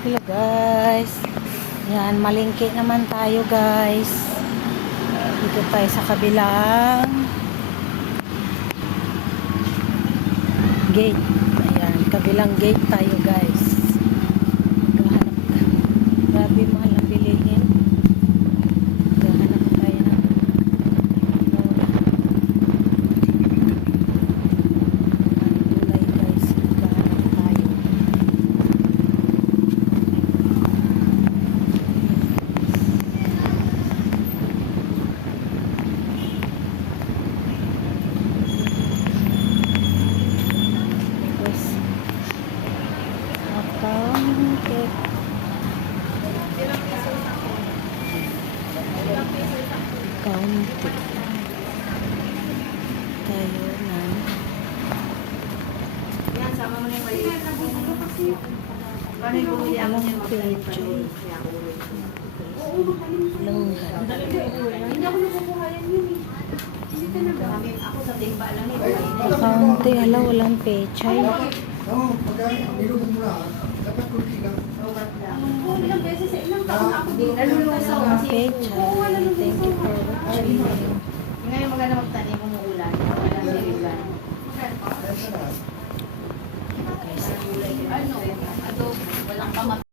Hello guys. Yan, malingki naman tayo guys. Dito tayo sa kabilang gate. Ayan, kabilang gate tayo guys. Gahanap. Grabe mahal ang bilihin. Gahanap tayo ng gulay guys. Gahanap tayo. Kaunti tayo ng yan, sama mo na yung maliit. Paano yung bumili ako niya pechay, longgan. Hindi ako nakukuha yan yun eh. Hindi ka na ba? Ako sa timba lang eh. Kaunti, hala, walang pechay. Oo, pagka nilubog mo na, dapat kunti lang. Oo, ilang beses sa ilang taon ako din. Nalulusaw Walang kasi. pechay.